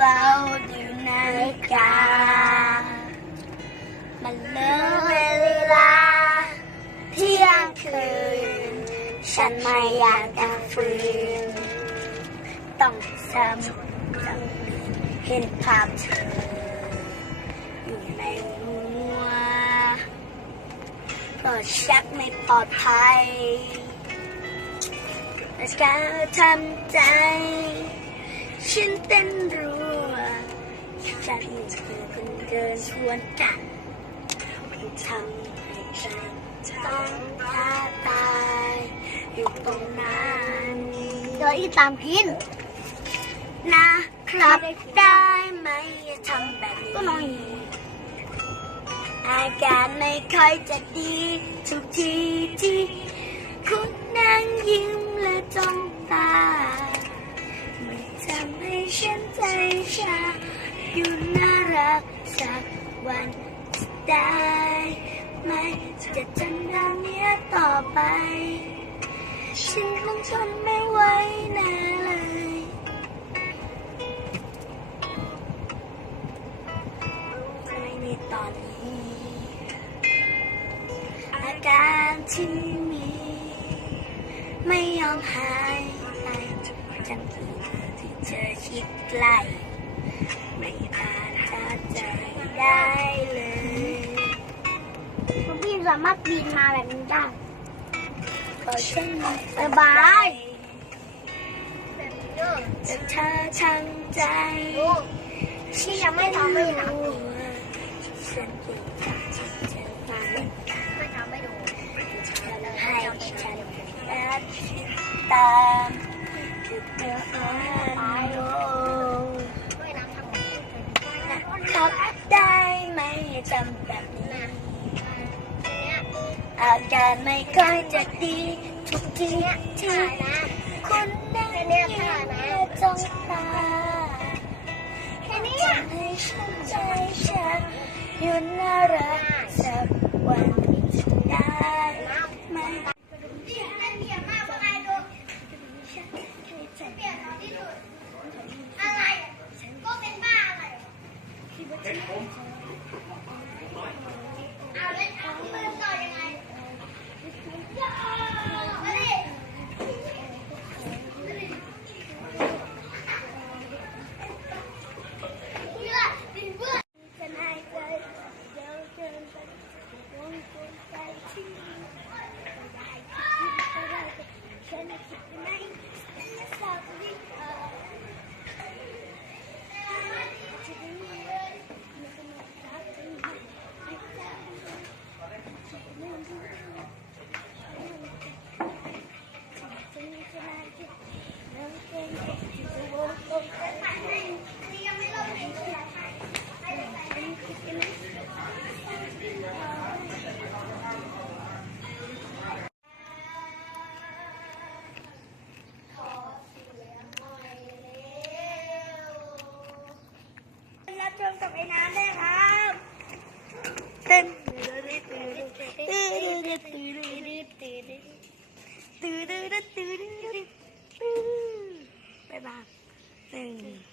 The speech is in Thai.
เฝ้าดูนาฬิกามันเลิกเวลาเที่ยงคืน ฉันไม่อยากจะฝืน ต้องซ้ำจำเห็นภาพเธอ อยู่ในหัวก็ชักไม่ปลอดภัยแต่การทำใจ ฉันเต้นรัว ฉันคือคนเดินชวนกันมันทำให้ฉันต้องท้าตายอยู่ตรงนั้นโดยตามกิน นะครับได้ไหมอย่าทำแบบนี้ก็น้อยอาการไม่ค่อยจะดีทุกทีที่คุณนั่งยิ้มและจ้องตาไม่ทำให้ฉันใจชา อยู่น่ารักสักวันจะได้ไหมจะทำแบบนี้ต่อไป ฉันคงทนไม่ไหวแน่เลยใจในตอนนี้ อาการที่มี ไม่ยอมหายไปจำทีที่เธอคิดไกล ไม่อาจจะใจได้เลยคุณพี่สามารถปีนมาแบบนี้ได้ก็ฉันสบายแต่เธอช่างใจที่ยังไม่ทำไม่ทำฉันเก่งกับที่จะมาไม่ทำไม่ดูให้ฉันรักคิดตามคือเธอ แต่ไม่ค่อยจะดีทุกทีที่คุณได้ยิจ้องตาทำให้ฉันใจฉันยุ่นน่ารัก ชมกับไอ้น้ำได้ครับเต้นตื่นตื่นตื่นตื่นตื่นตื่นตื่นตื่นตื่นตื่นตื่นตื่นไปบ้างหนึ่ง